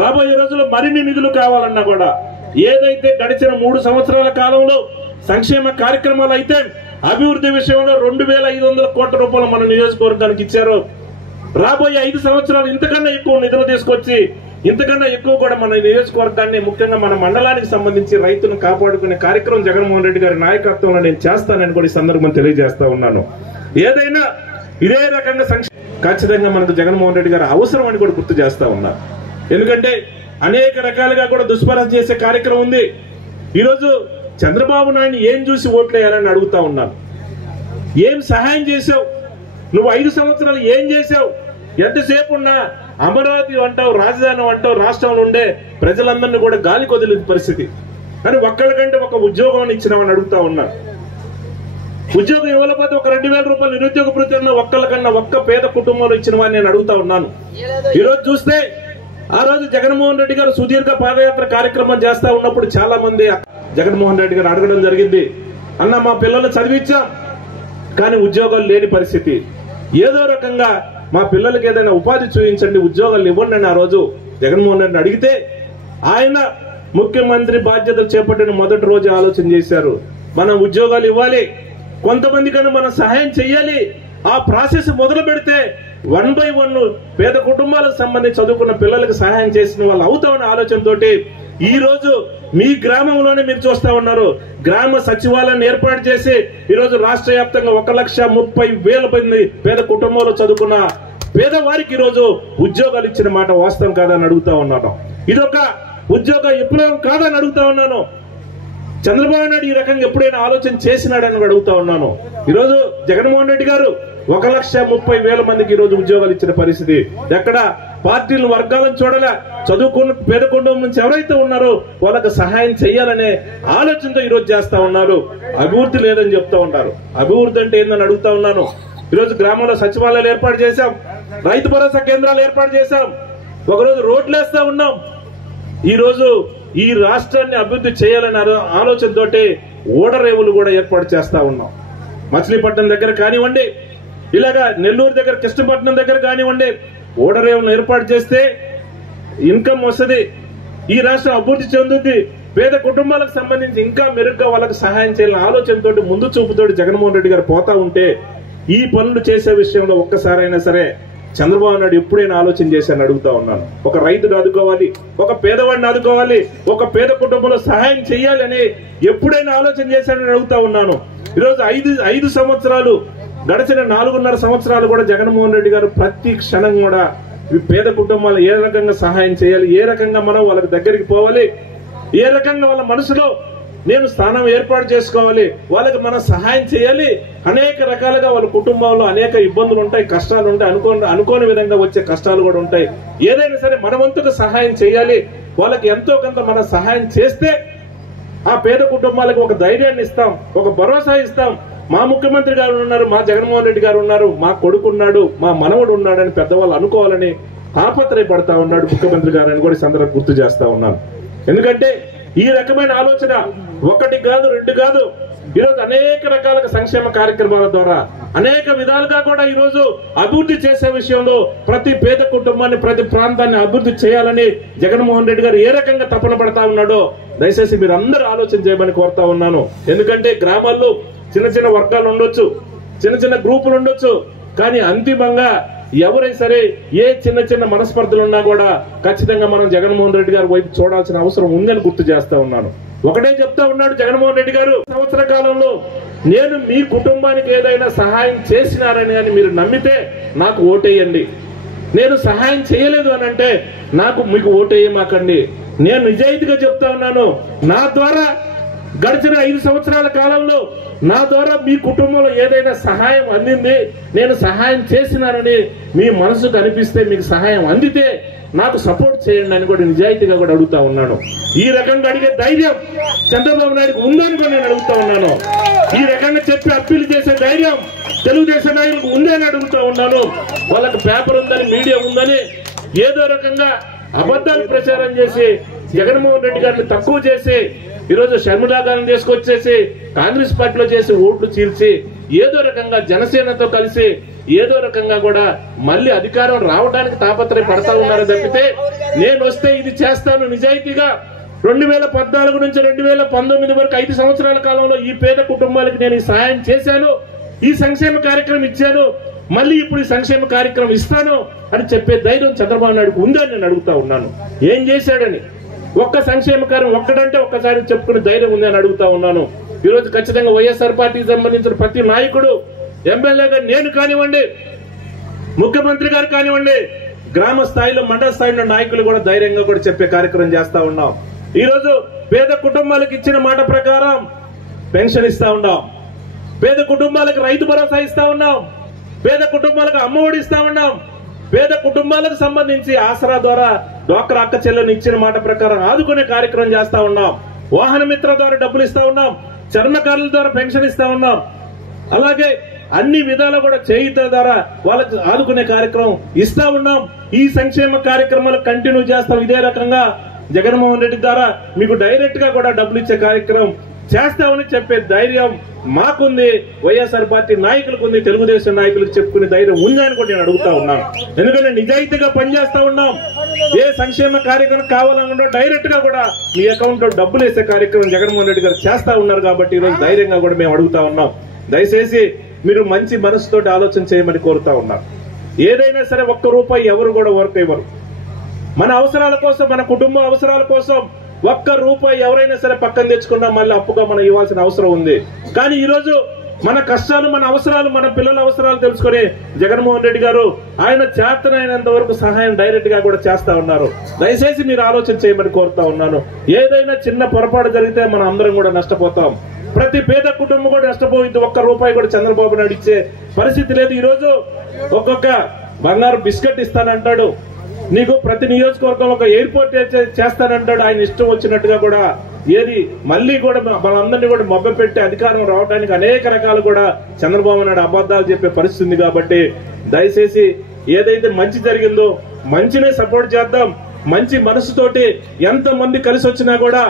రాబోయే రోజుల్లో మరిన్ని నిధులు కావాలన్నా కూడా ఏదైతే గడిచిన 3 సంవత్సరాల కాలంలో సంక్షేమ కార్యక్రమాలు అయితే అభివృద్ధి విషయంలో 2,500 కోట్ల రూపాయలు మన నియోజకవర్గానికి ఇచ్చారు. రాబోయే 5 సంవత్సరాలు ఇంతకన్నా ఎక్కువ నిధులు తీసుకొచ్చి ఇంతకన్నా ఎక్కువ కూడా మన నియోజకవర్గాన్ని ముఖ్యంగా మన మండలానికి సంబంధించి రైతును కాపాడుకునే కార్యక్రమం జగన్మోహన్ రెడ్డి గారి నాయకత్వంలో నేను చేస్తానని కూడా ఈ సందర్భం తెలియజేస్తా ఉన్నాను. ఏదైనా ఇదే రకంగా ఖచ్చితంగా మనకు జగన్మోహన్ రెడ్డి గారు అవసరం అని కూడా గుర్తు చేస్తా ఉన్నా. ఎందుకంటే అనేక రకాలుగా కూడా దుష్ప్రచారం చేసే కార్యక్రమం ఉంది. ఈరోజు చంద్రబాబు నాయుడు ఏం చూసి ఓట్లేయాలని అడుగుతా ఉన్నాను. ఏం సహాయం చేసావు నువ్వు? 5 సంవత్సరాలు ఏం చేసావు? ఎంతసేపు ఉన్నా అమరావతి అంటావు, రాజధాని అంటావు, రాష్ట్రంలో ఉండే ప్రజలందరినీ కూడా గాలి కొదిలిన పరిస్థితి. కానీ ఒక్కడికంటే ఒక ఉద్యోగం ఇచ్చినామని అడుగుతా ఉన్నా. ఉద్యోగం ఇవ్వలేకపోతే ఒక 2,000 రూపాయలు నిరుద్యోగ భృతి ఒక్కళ్ళకన్నా ఒక్క పేద కుటుంబంలో ఇచ్చినవని నేను అడుగుతా ఉన్నాను. ఈ రోజు చూస్తే ఆ రోజు జగన్మోహన్ రెడ్డి గారు సుదీర్ఘ పాదయాత్ర కార్యక్రమం చేస్తా ఉన్నప్పుడు చాలా మంది జగన్మోహన్ రెడ్డి గారు అడగడం జరిగింది, అన్న మా పిల్లలు చదివించాం కానీ ఉద్యోగాలు లేని పరిస్థితి, ఏదో రకంగా మా పిల్లలకి ఏదైనా ఉపాధి చూపించండి, ఉద్యోగాలు ఇవ్వండి అని ఆ రోజు జగన్మోహన్ రెడ్డిని అడిగితే ఆయన ముఖ్యమంత్రి బాధ్యతలు చేపట్టిన మొదటి రోజు ఆలోచన చేశారు, మనం ఉద్యోగాలు ఇవ్వాలి, కొంతమంది కన్నా మనం సహాయం చెయ్యాలి. ఆ ప్రాసెస్ మొదలు పెడితే 1 by 1 పేద కుటుంబాలకు సంబంధించి చదువుకున్న పిల్లలకు సహాయం చేసిన వాళ్ళు అవుతామన్న ఆలోచనతో ఈ రోజు మీ గ్రామంలోనే మీరు చూస్తా ఉన్నారు, గ్రామ సచివాలయాన్ని ఏర్పాటు చేసి ఈరోజు రాష్ట్ర వ్యాప్తంగా 1,30,000 మంది పేద కుటుంబంలో చదువుకున్న పేదవారికి ఈరోజు ఉద్యోగాలు ఇచ్చిన మాట వాస్తవం కాదని అడుగుతా ఉన్నాను. ఇదొక ఉద్యోగ విప్లవం కాదని అడుగుతా ఉన్నాను. చంద్రబాబు నాయుడు ఈ రకంగా ఎప్పుడైనా ఆలోచన చేసినాడని అడుగుతా ఉన్నాను. ఈరోజు జగన్మోహన్ రెడ్డి గారు 1,30,000 మందికి ఈరోజు ఉద్యోగాలు ఇచ్చిన పరిస్థితి. ఎక్కడ పార్టీలు వర్గాలను చూడలే, చదువుకున్న పేద కుటుంబం నుంచి ఎవరైతే ఉన్నారో వాళ్ళకి సహాయం చేయాలనే ఆలోచనతో ఈరోజు చేస్తా ఉన్నారు. అభివృద్ధి లేదని చెప్తా ఉంటారు. అభివృద్ధి అంటే ఏందని అడుగుతా ఉన్నాను. ఈరోజు గ్రామంలో సచివాలయాలు ఏర్పాటు చేశాం, రైతు భరోసా కేంద్రాలు ఏర్పాటు చేశాం, ఒకరోజు రోడ్లు వేస్తా ఉన్నాం. ఈ రోజు ఈ రాష్ట్రాన్ని అభివృద్ధి చేయాలనే ఆలోచనతోటి ఓడరేవులు కూడా ఏర్పాటు చేస్తా ఉన్నాం. మచిలీపట్నం దగ్గర కానివ్వండి, ఇలాగా నెల్లూరు దగ్గర కృష్ణపట్నం దగ్గర కానివ్వండి, ఓడరేవులను ఏర్పాటు చేస్తే ఇన్కమ్ వస్తుంది, ఈ రాష్ట్రం అభివృద్ధి చెందుతుంది, పేద కుటుంబాలకు సంబంధించి ఇంకా మెరుగ్గా వాళ్ళకి సహాయం చేయాలనే ఆలోచనతోటి ముందు చూపుతోటి జగన్మోహన్ రెడ్డి గారు పోతా ఉంటే ఈ పనులు చేసే విషయంలో ఒక్కసారైనా సరే చంద్రబాబు నాయుడు ఎప్పుడైనా ఆలోచన చేశాను అడుగుతా ఉన్నాను. ఒక రైతును ఆదుకోవాలి, ఒక పేదవాడిని ఆదుకోవాలి, ఒక పేద కుటుంబంలో సహాయం చేయాలి అని ఎప్పుడైనా ఆలోచన చేశానని అడుగుతా ఉన్నాను. ఈరోజు 5 సంవత్సరాలు గడిచిన 4.5 సంవత్సరాలు కూడా జగన్మోహన్ రెడ్డి గారు ప్రతి క్షణం కూడా పేద కుటుంబాలు ఏ రకంగా సహాయం చేయాలి, ఏ రకంగా మనం వాళ్ళకి దగ్గరికి పోవాలి, ఏ రకంగా వాళ్ళ మనసులో నేను స్థానం ఏర్పాటు చేసుకోవాలి, వాళ్ళకి మనం సహాయం చేయాలి. అనేక రకాలుగా వాళ్ళ కుటుంబంలో అనేక ఇబ్బందులు ఉంటాయి, కష్టాలు ఉంటాయి, అనుకోని విధంగా వచ్చే కష్టాలు కూడా ఉంటాయి. ఏదైనా సరే మన వంతుగా సహాయం చేయాలి. వాళ్ళకి ఎంతో కొంత మనం సహాయం చేస్తే ఆ పేద కుటుంబాలకు ఒక ధైర్యాన్ని ఇస్తాం, ఒక భరోసా ఇస్తాం. మా ముఖ్యమంత్రి గారు ఉన్నారు, మా జగన్మోహన్ రెడ్డి గారు ఉన్నారు, మా కొడుకు ఉన్నాడు, మా మనవడు ఉన్నాడని పెద్దవాళ్ళు అనుకోవాలని తాపత్రయపడతా ఉన్నాడు ముఖ్యమంత్రి గారు అని కూడా ఈ సందర్భంగా గుర్తు చేస్తా ఉన్నాను. ఎందుకంటే ఈ రకమైన ఆలోచన 1 కాదు 2 కాదు, ఈరోజు అనేక రకాల సంక్షేమ కార్యక్రమాల ద్వారా అనేక విధాలుగా కూడా ఈరోజు అభివృద్ధి చేసే విషయంలో ప్రతి పేద కుటుంబాన్ని, ప్రతి ప్రాంతాన్ని అభివృద్ధి చేయాలని జగన్మోహన్ రెడ్డి గారు ఏ రకంగా తపన పడతా ఉన్నాడో దయచేసి మీరు అందరూ ఆలోచన చేయమని కోరుతా ఉన్నాను. ఎందుకంటే గ్రామాల్లో చిన్న చిన్న వర్గాలు ఉండొచ్చు, చిన్న చిన్న గ్రూపులు ఉండొచ్చు, కానీ అంతిమంగా ఎవరైనా సరే ఏ చిన్న చిన్న మనస్పర్ధలు ఉన్నా కూడా ఖచ్చితంగా మనం జగన్మోహన్ రెడ్డి గారి వైపు చూడాల్సిన అవసరం ఉందని గుర్తు చేస్తా ఉన్నాను. ఒకటే చెప్తా ఉన్నాడు జగన్మోహన్ రెడ్డి గారు, సంవత్సర కాలంలో నేను మీ కుటుంబానికి ఏదైనా సహాయం చేసినారని కానీ మీరు నమ్మితే నాకు ఓటేయండి, నేను సహాయం చేయలేదు అని అంటే మీకు ఓటేయమాకండి. నేను నిజాయితీగా చెప్తా ఉన్నాను, నా ద్వారా గడిచిన 5 సంవత్సరాల కాలంలో నా ద్వారా మీ కుటుంబంలో ఏదైనా సహాయం అందింది, నేను సహాయం చేసినానని మీ మనసుకు అనిపిస్తే, మీకు సహాయం అందితే నాకు సపోర్ట్ చేయండి అని కూడా నిజాయితీగా కూడా అడుగుతా ఉన్నాను. ఈ రకంగా అడిగే ధైర్యం చంద్రబాబు నాయుడుకు ఉందని కూడా నేను అడుగుతా ఉన్నాను. ఈ రకంగా చెప్పి అప్పీల్ చేసే ధైర్యం తెలుగుదేశం నాయకులకు ఉందని అడుగుతా ఉన్నాను. వాళ్ళకి పేపర్ ఉందని, మీడియా ఉందని ఏదో రకంగా అబద్ధాలు ప్రచారం చేసి జగన్మోహన్ రెడ్డి గారిని తక్కువ చేసి ఈరోజు షర్మిలా గారిని తీసుకొచ్చేసి కాంగ్రెస్ పార్టీలో చేసి ఓట్లు చీల్చి ఏదో రకంగా జనసేనతో కలిసి ఏదో రకంగా కూడా మళ్ళీ అధికారం రావడానికి తాపత్రయ పడతా ఉన్నారు తప్పితే నేను వస్తే ఇది చేస్తాను నిజాయితీగా 2014 నుంచి 2019 వరకు 5 సంవత్సరాల కాలంలో ఈ పేద కుటుంబాలకు నేను ఈ సహాయం చేశాను, ఈ సంక్షేమ కార్యక్రమం ఇచ్చాను, మళ్ళీ ఇప్పుడు ఈ సంక్షేమ కార్యక్రమం ఇస్తాను అని చెప్పే ధైర్యం చంద్రబాబు నాయుడుకు ఉందని నేను అడుగుతా ఉన్నాను. ఏం చేశాడని ఒక్క సంక్షేమ కార్యం ఒక్కడంటే ఒక్కసారి చెప్పుకునే ధైర్యం ఉంది అని అడుగుతా ఉన్నాను. ఈరోజు ఖచ్చితంగా వైఎస్ఆర్ పార్టీకి సంబంధించిన ప్రతి నాయకుడు, ఎమ్మెల్యేగా నేను కానివ్వండి, ముఖ్యమంత్రి గారు కానివ్వండి, గ్రామ స్థాయిలో మండల స్థాయిలో నాయకులు కూడా ధైర్యంగా కూడా చెప్పే కార్యక్రమం చేస్తా ఉన్నాం. ఈరోజు పేద కుటుంబాలకు ఇచ్చిన మాట ప్రకారం పెన్షన్ ఇస్తా ఉన్నాం, పేద కుటుంబాలకు రైతు భరోసా ఇస్తా ఉన్నాం, పేద కుటుంబాలకు అమ్మఒడి ఇస్తా ఉన్నాం, పేద కుటుంబాలకు సంబంధించి ఆసరా ద్వారా డ్వాక్రా అక్క చెల్లెలను ఇచ్చిన మాట ప్రకారం ఆదుకునే కార్యక్రమం చేస్తా ఉన్నాం, వాహన మిత్ర ద్వారా డబ్బులు ఇస్తా ఉన్నాం, చర్మకారుల ద్వారా పెన్షన్ ఇస్తా ఉన్నాం. అలాగే అన్ని విధాలు కూడా చేయుత ద్వారా వాళ్ళకి ఆదుకునే కార్యక్రమం ఇస్తా ఉన్నాం. ఈ సంక్షేమ కార్యక్రమాలు కంటిన్యూ చేస్తాం. ఇదే రకంగా జగన్మోహన్ రెడ్డి ద్వారా మీకు డైరెక్ట్ గా కూడా డబ్బులు ఇచ్చే కార్యక్రమం చేస్తామని చెప్పే ధైర్యం మాకుంది, వైఎస్ఆర్ పార్టీ నాయకులకు ఉంది, తెలుగుదేశం నాయకులకు చెప్పుకునే ధైర్యం ఉందని కూడా నేను అడుగుతా ఉన్నాను. ఎందుకంటే నిజాయితీగా పనిచేస్తా ఉన్నాం. ఏ సంక్షేమ కార్యక్రమం కావాలన్నా డైరెక్ట్ గా కూడా మీ అకౌంట్ లో డబ్బులు వేసే కార్యక్రమం జగన్మోహన్ రెడ్డి గారు చేస్తా ఉన్నారు. కాబట్టి ఈరోజు ధైర్యంగా కూడా మేము అడుగుతా ఉన్నాం. దయచేసి మీరు మంచి మనసుతోటి ఆలోచన చేయమని కోరుతా ఉన్నాం. ఏదైనా సరే ఒక్క రూపాయి ఎవరు కూడా వర్క్ ఇవ్వరు. మన అవసరాల కోసం, మన కుటుంబ అవసరాల కోసం ఒక్క రూపాయి ఎవరైనా సరే పక్కన తెచ్చుకున్నా మళ్ళీ అప్పుగా మనం ఇవ్వాల్సిన అవసరం ఉంది. కానీ ఈరోజు మన కష్టాలు, మన అవసరాలు, మన పిల్లల అవసరాలు తెలుసుకుని జగన్మోహన్ రెడ్డి గారు ఆయన చేతనైనంత వరకు సహాయం డైరెక్ట్ గా కూడా చేస్తా ఉన్నారు. దయచేసి మీరు ఆలోచన చేయమని కోరుతా ఉన్నాను. ఏదైనా చిన్న పొరపాటు జరిగితే మనం అందరం కూడా నష్టపోతాం. ప్రతి పేద కుటుంబం కూడా నష్టపోయింది. ఒక్క రూపాయి కూడా చంద్రబాబు నాయుడు ఇచ్చే పరిస్థితి లేదు. ఈ రోజు ఒక్కొక్క బంగారు బిస్కెట్ ఇస్తానంటాడు, నీకు ప్రతి నియోజకవర్గంలో ఒక ఎయిర్పోర్ట్ చేస్తానంటాడు. ఆయన ఇష్టం వచ్చినట్టుగా కూడా ఏది మళ్ళీ కూడా మనందరినీ కూడా మభ్యపెట్టి అధికారం రావడానికి అనేక రకాలు కూడా చంద్రబాబు నాయుడు అబద్ధాలు చెప్పే పరిస్థితి ఉంది. కాబట్టి దయచేసి ఏదైతే మంచి జరిగిందో మంచినే సపోర్ట్ చేద్దాం. మంచి మనసుతోటి ఎంత మంది కలిసి వచ్చినా కూడా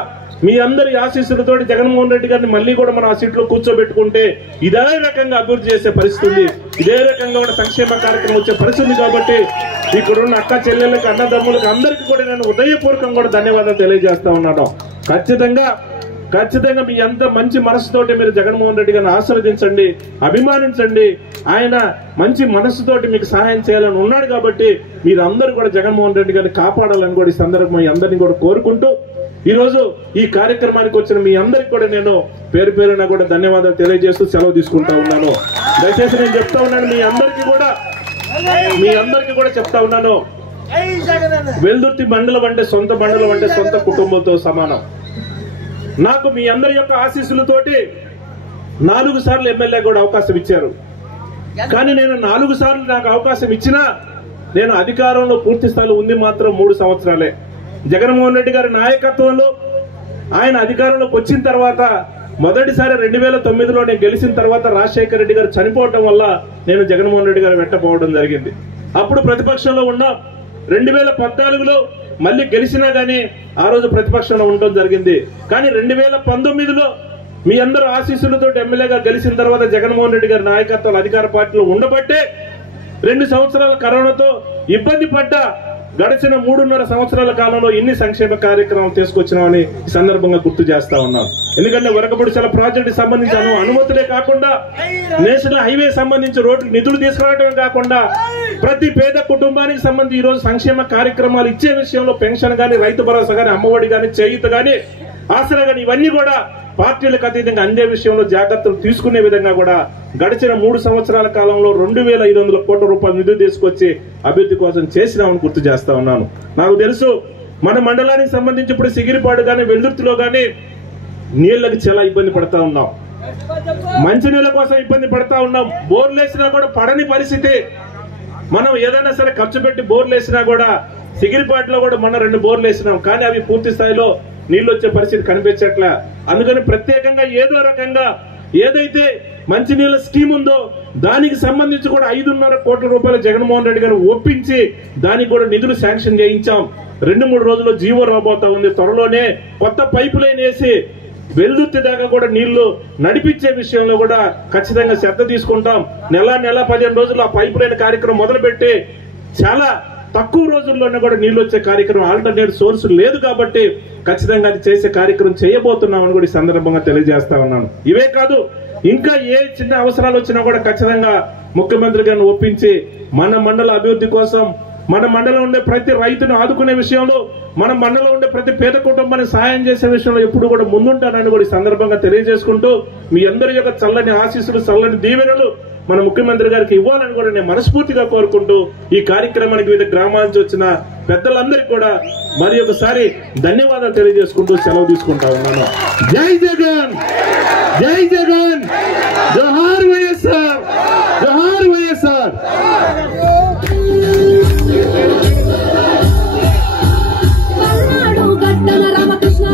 మీ అందరి ఆశీస్సులతోటి జగన్మోహన్ రెడ్డి గారిని మళ్ళీ కూడా మనం ఆ సీట్లో కూర్చోబెట్టుకుంటే ఇదే రకంగా అభివృద్ధి చేసే పరిస్థితి, ఇదే రకంగా కూడా సంక్షేమ కార్యక్రమం వచ్చే పరిస్థితి. కాబట్టి ఇక్కడున్న అక్క చెల్లెళ్ళకి, అన్నదమ్ములకు అందరికీ కూడా నేను హృదయపూర్వకంగా కూడా ధన్యవాదాలు తెలియజేస్తా ఉన్నాను. ఖచ్చితంగా మీ ఎంత మంచి మనసుతోటి మీరు జగన్మోహన్ రెడ్డి గారిని ఆశీర్వదించండి, అభిమానించండి. ఆయన మంచి మనసుతోటి మీకు సహాయం చేయాలని ఉన్నాడు. కాబట్టి మీరందరూ కూడా జగన్మోహన్ రెడ్డి గారిని కాపాడాలని కూడా ఈ సందర్భంగా మీ అందరినీ కూడా కోరుకుంటూ ఈ రోజు ఈ కార్యక్రమానికి వచ్చిన మీ అందరికి కూడా నేను పేరు పేరున కూడా ధన్యవాదాలు తెలియజేస్తూ సెలవు తీసుకుంటా ఉన్నాను. దయచేసి నేను చెప్తా ఉన్నాను, మీ అందరికీ కూడా చెప్తా ఉన్నాను, వెల్దుర్తి మండలం అంటే సొంత మండలం, అంటే సొంత కుటుంబంతో సమానం. నాకు మీ అందరి యొక్క ఆశీస్సులతోటి 4 సార్లు ఎమ్మెల్యే కూడా అవకాశం ఇచ్చారు. కానీ నేను 4 సార్లు నాకు అవకాశం ఇచ్చినా నేను అధికారంలో పూర్తి స్థాయిలో ఉంది మాత్రం 3 సంవత్సరాలే. జగన్మోహన్ రెడ్డి గారి నాయకత్వంలో ఆయన అధికారంలోకి వచ్చిన తర్వాత మొదటిసారి 2009లో నేను గెలిచిన తర్వాత రాజశేఖర రెడ్డి గారు చనిపోవడం వల్ల నేను జగన్మోహన్ రెడ్డి గారు వెంటపోవడం జరిగింది. అప్పుడు ప్రతిపక్షంలో ఉన్నాం. 2014లో మళ్ళీ గెలిచినా గానీ ఆ రోజు ప్రతిపక్షంలో ఉండడం జరిగింది. కానీ 2019లో మీ అందరూ ఆశీస్సులతో ఎమ్మెల్యేగా గెలిచిన తర్వాత జగన్మోహన్ రెడ్డి గారి నాయకత్వంలో అధికార పార్టీలో ఉండబట్టే 2 సంవత్సరాల కరోనాతో ఇబ్బంది పడ్డా గడిచిన 3.5 సంవత్సరాల కాలంలో ఎన్ని సంక్షేమ కార్యక్రమాలు తీసుకొచ్చినామని ఈ సందర్భంగా గుర్తు చేస్తా ఉన్నాం. ఎందుకంటే వరకబుడిసెల ప్రాజెక్టు సంబంధించి అనుమతులే కాకుండా నేషనల్ హైవే సంబంధించి రోడ్లు నిధులు తీసుకురావడమే కాకుండా ప్రతి పేద కుటుంబానికి సంబంధించి ఈ రోజు సంక్షేమ కార్యక్రమాలు ఇచ్చే విషయంలో పెన్షన్ గానీ, రైతు భరోసా గానీ, అమ్మఒడి గానీ, చేయూత గానీ, ఆసరా గానీ ఇవన్నీ కూడా పార్టీలకు అతీతంగా అందే విషయంలో జాగ్రత్తలు తీసుకునే విధంగా కూడా గడిచిన 3 సంవత్సరాల కాలంలో 2500 కోట్ల రూపాయలు నిధులు తీసుకొచ్చి అభివృద్ధి కోసం చేసినామని గుర్తు చేస్తా ఉన్నాను. నాకు తెలుసు మన మండలానికి సంబంధించి ఇప్పుడు సిగిరిపాడు గానీ, వెల్దుర్తిలో గానీ నీళ్లకు చాలా ఇబ్బంది పడతా ఉన్నాం. మంచినీళ్ళ కోసం ఇబ్బంది పడతా ఉన్నాం. బోర్లు వేసినా కూడా పడని పరిస్థితి. మనం ఏదైనా సరే ఖర్చు పెట్టి బోర్లు వేసినా కూడా సిగిరిపాటిలో కూడా మనం 2 బోర్లు వేసినాం. కానీ అవి పూర్తి స్థాయిలో నీళ్లు వచ్చే పరిస్థితి కనిపించట్లే. అందుకని ప్రత్యేకంగా ఏదో రకంగా ఏదైతే మంచినీళ్ళ స్కీమ్ ఉందో దానికి సంబంధించి కూడా 5.5 కోట్ల రూపాయలు జగన్మోహన్ రెడ్డి గారు ఒప్పించి దానికి కూడా నిధులు శాంక్షన్ చేయించాం. 2-3 రోజుల్లో జీవో రాబోతా ఉంది. త్వరలోనే కొత్త పైపు లైన్ వేసి వెల్దుర్తి దాకా కూడా నీళ్లు నడిపించే విషయంలో కూడా ఖచ్చితంగా శ్రద్ధ తీసుకుంటాం. నెల 15 రోజులు ఆ పైపు లైన్ కార్యక్రమం మొదలుపెట్టి చాలా తక్కువ రోజుల్లోనే కూడా నీళ్లు వచ్చే కార్యక్రమం ఆల్టర్నేట్ సోర్స్ లేదు కాబట్టి ఖచ్చితంగా అది చేసే కార్యక్రమం చేయబోతున్నామని కూడా ఈ సందర్భంగా తెలియజేస్తా ఉన్నాను. ఇవే కాదు, ఇంకా ఏ చిన్న అవసరాలు వచ్చినా కూడా ఖచ్చితంగా ముఖ్యమంత్రి గారిని ఒప్పించి మన మండల అభివృద్ధి కోసం, మన మండలం ఉండే ప్రతి రైతును ఆదుకునే విషయంలో, మన మండలం ఉండే ప్రతి పేద కుటుంబాన్ని సాయం చేసే విషయంలో ఎప్పుడు కూడా ముందుంటానని కూడా ఈ సందర్భంగా తెలియజేసుకుంటూ, మీ అందరి యొక్క చల్లని ఆశీస్సులు, చల్లని దీవెనలు మన ముఖ్యమంత్రి గారికి ఇవ్వాలని కూడా నేను మనస్ఫూర్తిగా కోరుకుంటూ, ఈ కార్యక్రమానికి వివిధ గ్రామాల నుంచి వచ్చిన పెద్దలందరికీ కూడా మరి ఒకసారి ధన్యవాదాలు తెలియజేసుకుంటూ సెలవు తీసుకుంటా ఉన్నాను. జై జగన్, జై జగన్, జోహార్ వైఎస్ఆర్, జోహార్ వైఎస్ఆర్. రామకృష్ణ